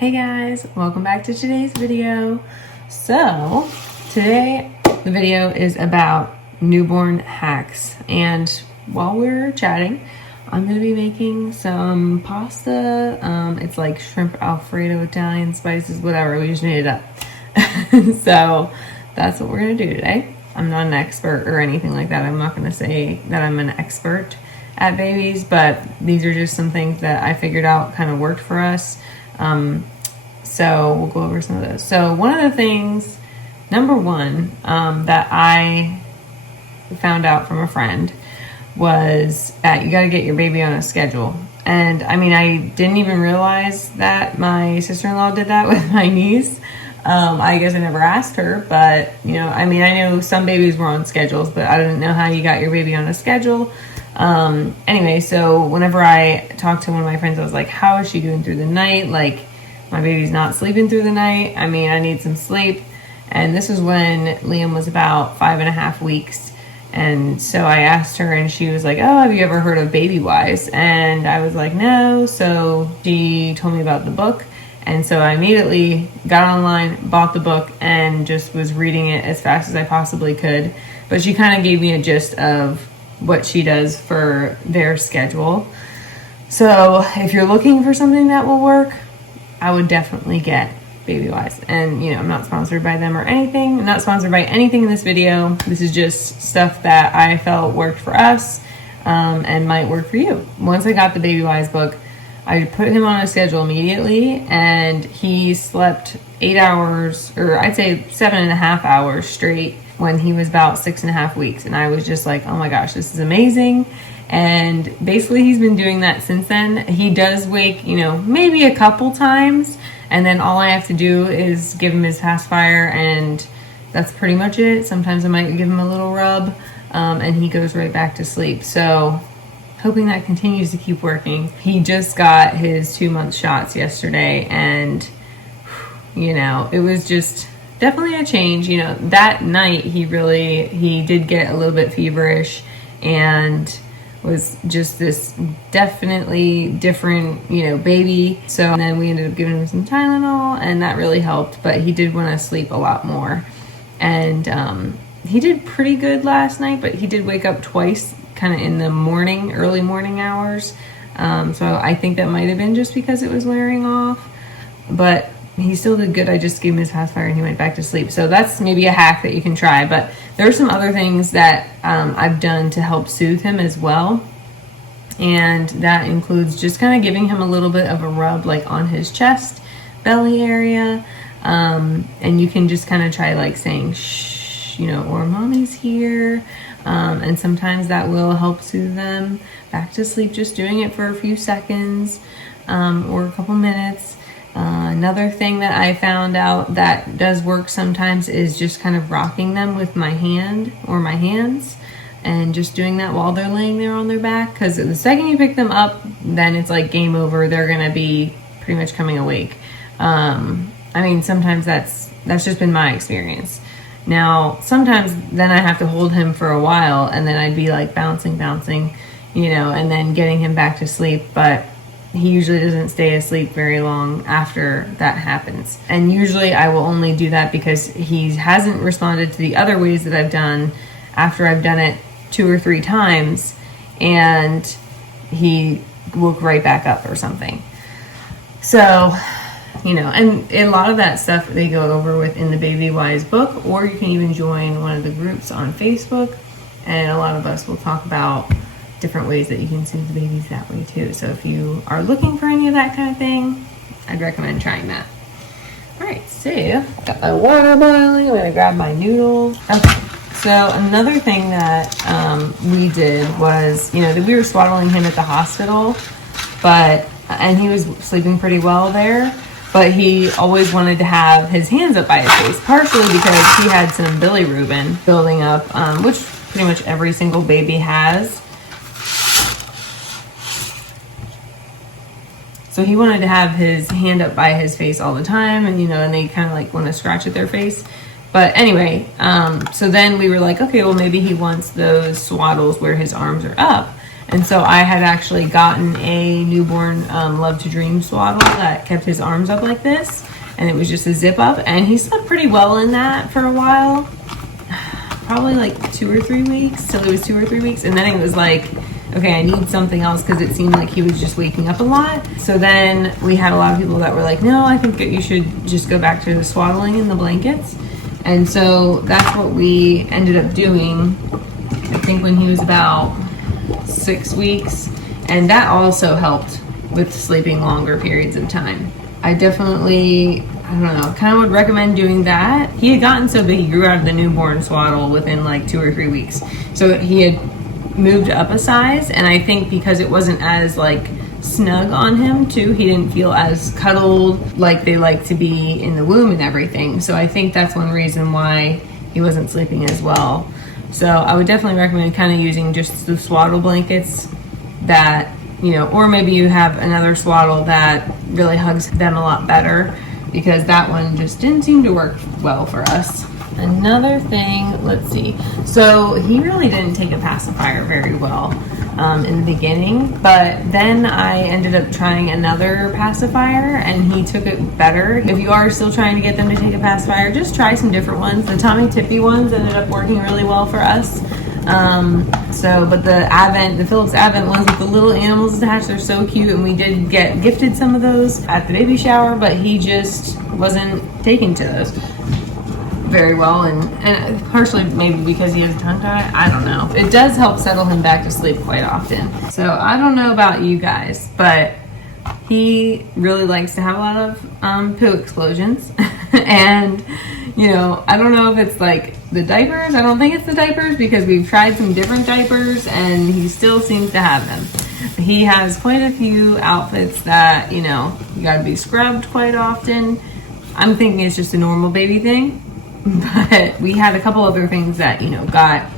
Hey guys, welcome back to today's video. So today the video is about newborn hacks, and while we're chatting I'm going to be making some pasta. It's like shrimp alfredo, Italian spices, whatever, we just made it up. So that's what we're going to do today. I'm not an expert or anything like that. I'm not going to say that I'm an expert at babies, but these are just some things that I figured out kind of worked for us. So we'll go over some of those. So one of the things, number one, that I found out from a friend was that you got to get your baby on a schedule. And I mean, I didn't even realize that my sister-in-law did that with my niece. I guess I never asked her, but you know, I mean, I know some babies were on schedules, but I didn't know how you got your baby on a schedule. Anyway, so whenever I talked to one of my friends, I was like, how is she doing through the night? Like, my baby's not sleeping through the night. I mean, I need some sleep. And this was when Liam was about 5.5 weeks. And so I asked her, and she was like, oh, have you ever heard of Babywise? And I was like, no. So she told me about the book. And so I immediately got online, bought the book, and just was reading it as fast as I possibly could. But she kind of gave me a gist of what she does for their schedule. So if you're looking for something that will work, I would definitely get Babywise. And you know, I'm not sponsored by them or anything. I'm not sponsored by anything in this video. This is just stuff that I felt worked for us, and might work for you. Once I got the Babywise book, I put him on a schedule immediately, and he slept 8 hours, or I'd say 7.5 hours straight when he was about 6.5 weeks. And I was just like, oh my gosh, this is amazing. And basically he's been doing that since then. He does wake, you know, maybe a couple times, and then all I have to do is give him his pacifier, and that's pretty much it. Sometimes I might give him a little rub, and he goes right back to sleep. So hoping that continues to keep working. He just got his 2-month shots yesterday, and you know, it was just definitely a change. You know, that night he did get a little bit feverish and was just this definitely different, you know, baby. So then we ended up giving him some Tylenol, and that really helped, but he did want to sleep a lot more. And he did pretty good last night, but he did wake up twice kind of in the morning, early morning hours. So I think that might have been just because it was wearing off, but he still did good. I just gave him his pacifier and he went back to sleep. So that's maybe a hack that you can try. But there are some other things that I've done to help soothe him as well. And that includes just kind of giving him a little bit of a rub, like on his chest, belly area. And you can just kind of try like saying, shh, you know, or mommy's here. And sometimes that will help soothe them back to sleep, just doing it for a few seconds, or a couple minutes. Another thing that I found out that does work sometimes is just kind of rocking them with my hand or my hands, and just doing that while they're laying there on their back, because the second you pick them up, then it's like game over. They're gonna be pretty much coming awake. I mean, sometimes that's just been my experience. Now, sometimes then I have to hold him for a while, and then I'd be like bouncing, you know, and then getting him back to sleep. But he usually doesn't stay asleep very long after that happens. And usually I will only do that because he hasn't responded to the other ways that I've done after I've done it 2 or 3 times, and he woke right back up or something. So, you know, and a lot of that stuff they go over with in the Babywise book, or you can even join one of the groups on Facebook, and a lot of us will talk about different ways that you can soothe the babies that way too. So if you are looking for any of that kind of thing, I'd recommend trying that. All right, so got my water boiling. I'm gonna grab my noodles. Okay, so another thing that we did was, you know, that we were swaddling him at the hospital, and he was sleeping pretty well there, but he always wanted to have his hands up by his face, partially because he had some bilirubin building up, which pretty much every single baby has. So he wanted to have his hand up by his face all the time, and you know, and they kind of like want to scratch at their face. But anyway, so then we were like, okay, well maybe he wants those swaddles where his arms are up. And so I had actually gotten a newborn Love to Dream swaddle that kept his arms up like this, and it was just a zip up, and he slept pretty well in that for a while, probably like 2 or 3 weeks, till it was 2 or 3 weeks, and then it was like, okay, I need something else because it seemed like he was just waking up a lot. So then we had a lot of people that were like, no, I think that you should just go back to the swaddling in the blankets. And so that's what we ended up doing, I think when he was about 6 weeks, and that also helped with sleeping longer periods of time. I definitely, I don't know, kind of would recommend doing that. He had gotten so big, he grew out of the newborn swaddle within like 2 or 3 weeks. So he had moved up a size, and I think because it wasn't as like snug on him too, he didn't feel as cuddled like they like to be in the womb and everything. So I think that's one reason why he wasn't sleeping as well. So I would definitely recommend kind of using just the swaddle blankets that, you know, or maybe you have another swaddle that really hugs them a lot better, because that one just didn't seem to work well for us. Another thing, let's see. So he really didn't take a pacifier very well in the beginning, but then I ended up trying another pacifier and he took it better. If you are still trying to get them to take a pacifier, just try some different ones. The Tommee Tippee ones ended up working really well for us. But the Philips Avent ones with the little animals attached, they're so cute, and we did get gifted some of those at the baby shower, but he just wasn't taken to those very well, and partially maybe because he has a tongue tie, I don't know. It does help settle him back to sleep quite often. So I don't know about you guys, but he really likes to have a lot of poo explosions. And, you know, I don't know if it's like the diapers. I don't think it's the diapers, because we've tried some different diapers and he still seems to have them. He has quite a few outfits that, you know, you gotta be scrubbed quite often. I'm thinking it's just a normal baby thing. But we had a couple other things that, you know, got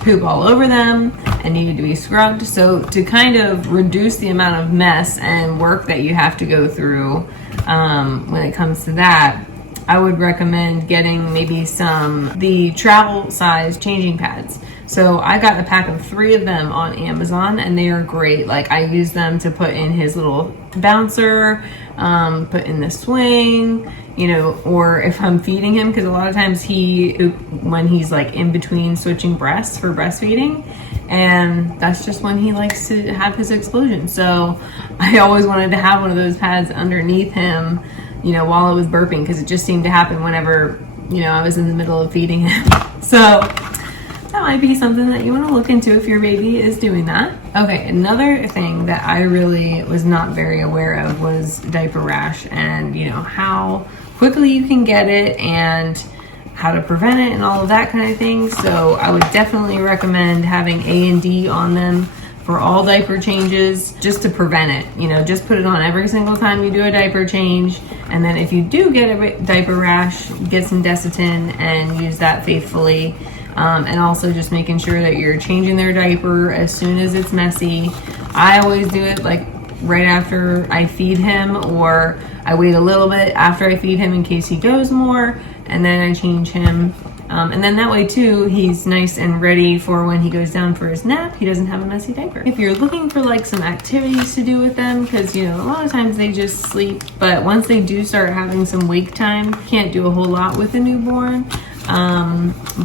poop all over them and needed to be scrubbed. So to kind of reduce the amount of mess and work that you have to go through when it comes to that, I would recommend getting maybe the travel size changing pads. So I got a pack of 3 of them on Amazon, and they are great. Like, I use them to put in his little bouncer, put in the swing, you know, or if I'm feeding him, because a lot of times when he's like in between switching breasts for breastfeeding, and that's just when he likes to have his explosion. So I always wanted to have one of those pads underneath him, you know, while I was burping, because it just seemed to happen whenever, you know, I was in the middle of feeding him. So that might be something that you want to look into if your baby is doing that. Okay, another thing that I really was not very aware of was diaper rash, and, you know, how quickly you can get it and how to prevent it and all of that kind of thing. So I would definitely recommend having A&D on them for all diaper changes, just to prevent it. You know, just put it on every single time you do a diaper change, and then if you do get a diaper rash, get some Desitin and use that faithfully. And also just making sure that you're changing their diaper as soon as it's messy. I always do it like right after I feed him, or I wait a little bit after I feed him in case he goes more, and then I change him. And then that way too, he's nice and ready for when he goes down for his nap. He doesn't have a messy diaper. If you're looking for like some activities to do with them, because, you know, a lot of times they just sleep, but once they do start having some wake time, can't do a whole lot with a newborn.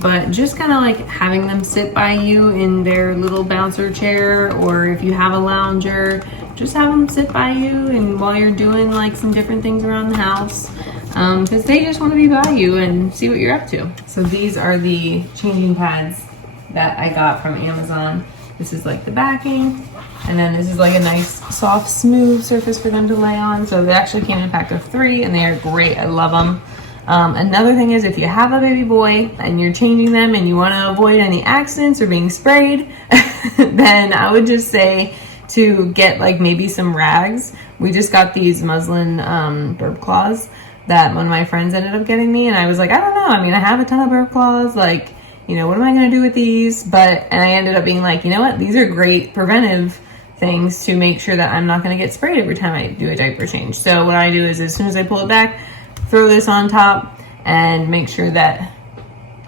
But just kind of like having them sit by you in their little bouncer chair, or if you have a lounger, just have them sit by you and while you're doing like some different things around the house, because they just want to be by you and see what you're up to. So these are the changing pads that I got from Amazon. This is like the backing, and then this is like a nice soft smooth surface for them to lay on. So they actually came in a pack of 3 and they are great. I love them. Another thing is, if you have a baby boy and you're changing them and you want to avoid any accidents or being sprayed, then I would just say to get like maybe some rags. We just got these muslin burp cloths that one of my friends ended up getting me, and I was like, I don't know. I mean, I have a ton of burp cloths. Like, you know, what am I going to do with these? And I ended up being like, you know what? These are great preventive things to make sure that I'm not going to get sprayed every time I do a diaper change. So what I do is, as soon as I pull it back, throw this on top and make sure that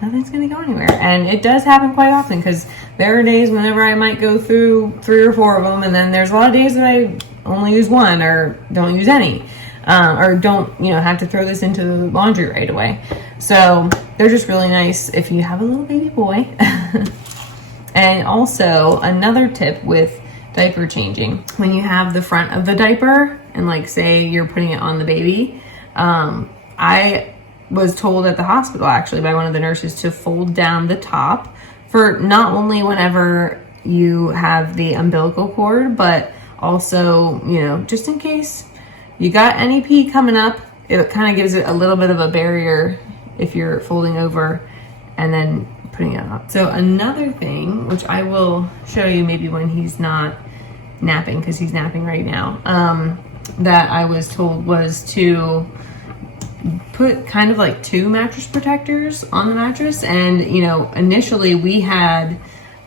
nothing's gonna go anywhere. And it does happen quite often, because there are days whenever I might go through 3 or 4 of them, and then there's a lot of days that I only use one or don't use any, or don't, you know, have to throw this into the laundry right away. So they're just really nice if you have a little baby boy. And also another tip with diaper changing, when you have the front of the diaper and like say you're putting it on the baby, I was told at the hospital actually by one of the nurses to fold down the top for not only whenever you have the umbilical cord, but also, you know, just in case you got any pee coming up, it kind of gives it a little bit of a barrier if you're folding over and then putting it up. So another thing, which I will show you maybe when he's not napping, because he's napping right now, that I was told was to put kind of like 2 mattress protectors on the mattress. And, you know, initially we had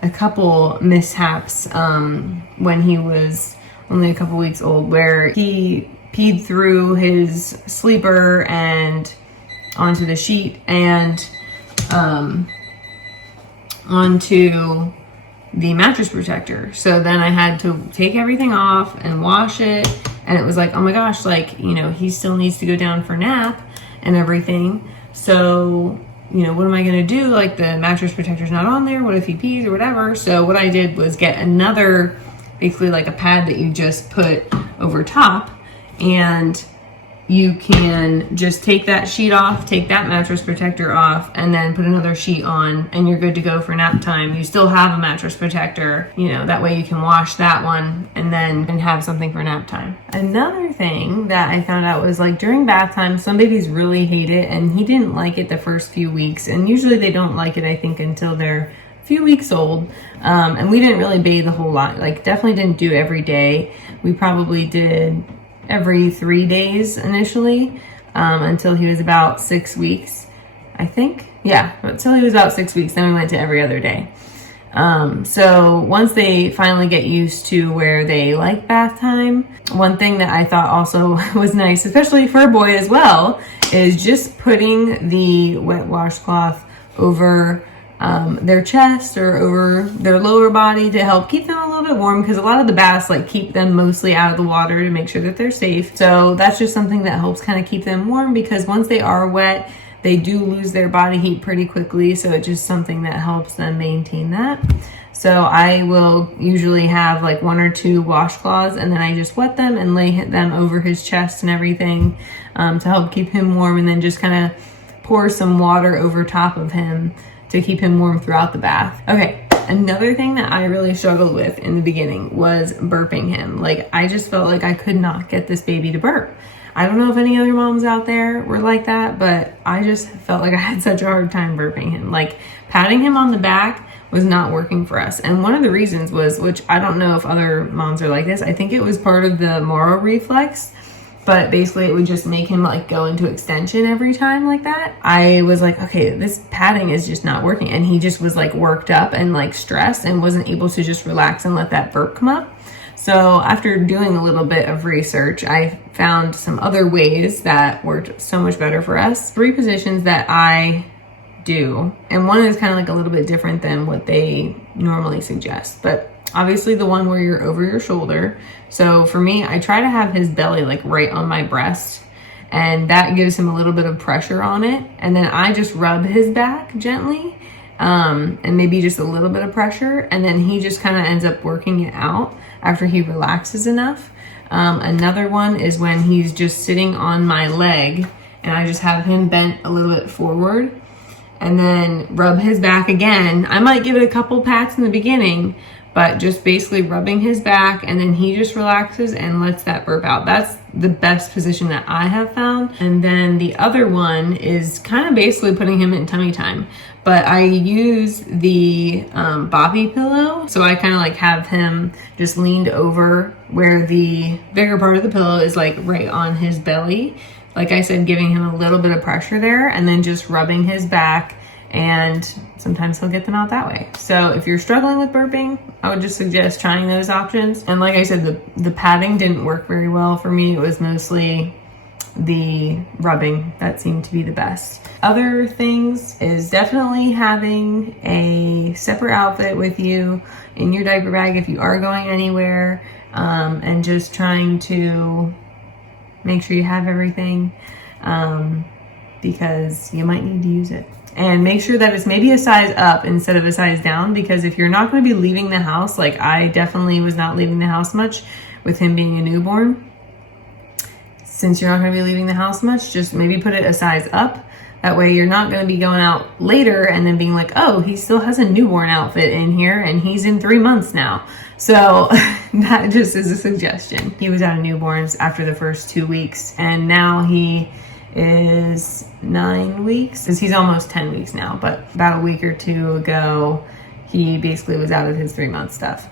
a couple mishaps when he was only a couple weeks old, where he peed through his sleeper and onto the sheet and onto the mattress protector. So then I had to take everything off and wash it, and it was like, oh my gosh, like, you know, he still needs to go down for nap and everything. So, you know, what am I gonna do? Like, the mattress protector's not on there. What if he pees or whatever? So what I did was get another, basically like a pad that you just put over top, and you can just take that sheet off, take that mattress protector off, and then put another sheet on, and you're good to go for nap time. You still have a mattress protector, you know, that way you can wash that one and then have something for nap time. Another thing that I found out was, like, during bath time, some babies really hate it, and he didn't like it the first few weeks, and usually they don't like it, I think, until they're a few weeks old. And we didn't really bathe a whole lot, like, definitely didn't do every day. We probably did every 3 days initially, until he was about 6 weeks, I think. Yeah, until he was about 6 weeks, then we went to every other day. So once they finally get used to where they like bath time, one thing that I thought also was nice, especially for a boy as well, is just putting the wet washcloth over their chest or over their lower body to help keep them a little bit warm, because a lot of the baths like keep them mostly out of the water to make sure that they're safe. So that's just something that helps kind of keep them warm, because once they are wet, they do lose their body heat pretty quickly. So it's just something that helps them maintain that. So I will usually have like 1 or 2 washcloths, and then I just wet them and lay them over his chest and everything, to help keep him warm, and then just kind of pour some water over top of him to keep him warm throughout the bath. Okay, another thing that I really struggled with in the beginning was burping him. Like, I just felt like I could not get this baby to burp. I don't know if any other moms out there were like that, but I just felt like I had such a hard time burping him. Like, patting him on the back was not working for us. And one of the reasons was, which I don't know if other moms are like this, I think it was part of the Moro reflex, but basically it would just make him like go into extension every time like that. I was like, okay, this padding is just not working. And he just was like worked up and like stressed and wasn't able to just relax and let that burp come up. So after doing a little bit of research, I found some other ways that worked so much better for us. 3 positions that I do, and one is kind of like a little bit different than what they normally suggest, but obviously the one where you're over your shoulder. So for me, I try to have his belly like right on my breast, and that gives him a little bit of pressure on it. And then I just rub his back gently, and maybe just a little bit of pressure. And then he just kind of ends up working it out after he relaxes enough. Another one is when he's just sitting on my leg, and I just have him bent a little bit forward, and then rub his back again. I might give it a couple pats in the beginning, but just basically rubbing his back, and then he just relaxes and lets that burp out. That's the best position that I have found. And then the other one is kind of basically putting him in tummy time, but I use the Boppy pillow. So I kind of like have him just leaned over where the bigger part of the pillow is like right on his belly. Like I said, giving him a little bit of pressure there, and then just rubbing his back, and sometimes he'll get them out that way. So if you're struggling with burping, I would just suggest trying those options. And like I said, the padding didn't work very well for me. It was mostly the rubbing that seemed to be the best. Other things is definitely having a separate outfit with you in your diaper bag if you are going anywhere, and just trying to make sure you have everything, because you might need to use it. And make sure that it's maybe a size up instead of a size down, because if you're not going to be leaving the house, like I definitely was not leaving the house much with him being a newborn. Since you're not going to be leaving the house much, just maybe put it a size up. That way you're not going to be going out later and then being like, oh, he still has a newborn outfit in here and he's in 3 months now. So that just is a suggestion. He was out of newborns after the first 2 weeks, and now he is 9 weeks. He's almost 10 weeks now, but about a week or two ago, he basically was out of his 3-month stuff.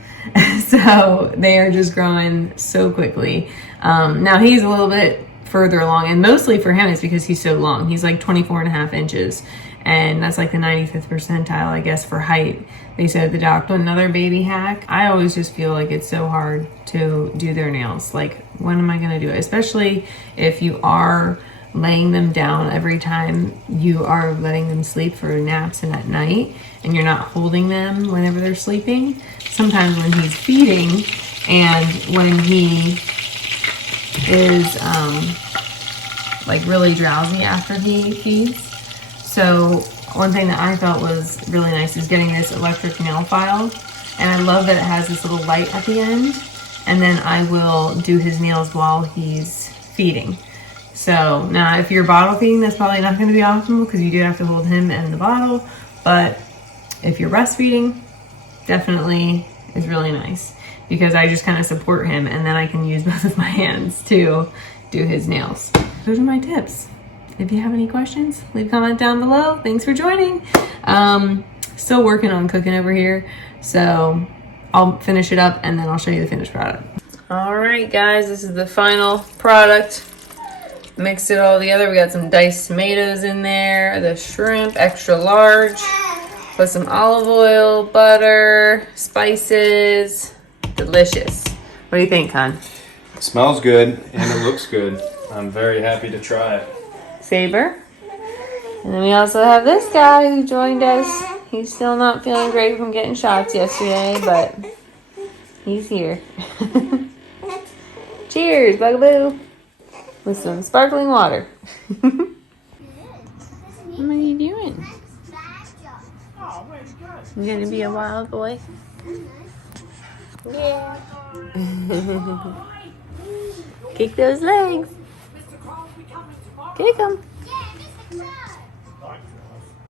So they are just growing so quickly. Now he's a little bit further along, and mostly for him it's because he's so long. He's like 24.5 inches, and that's like the 95th percentile, I guess, for height. They said the doctor. Another baby hack, I always just feel like it's so hard to do their nails. Like, when am I gonna do it? Especially if you are laying them down every time you are letting them sleep for naps and at night, and you're not holding them whenever they're sleeping. Sometimes when he's feeding and when he is like really drowsy after he feeds. So one thing that I felt was really nice is getting this electric nail file, and I love that it has this little light at the end, and then I will do his nails while he's feeding. So now if you're bottle feeding, that's probably not going to be optimal because you do have to hold him and the bottle, but if you're breastfeeding, definitely is really nice because I just kind of support him, and then I can use both of my hands to do his nails. Those are my tips. If you have any questions, leave a comment down below. Thanks for joining. Still working on cooking over here, so I'll finish it up and then I'll show you the finished product. All right, guys, this is the final product. Mixed it all together. We got some diced tomatoes in there, the shrimp, extra large. Put some olive oil, butter, spices. Delicious. What do you think, hon? It smells good and it looks good. I'm very happy to try it. Saber. And then we also have this guy who joined us. He's still not feeling great from getting shots yesterday, but he's here. Cheers, Bugaboo. With some sparkling water. What are you doing? You gonna be a wild boy? Yeah. Kick those legs. Kick them.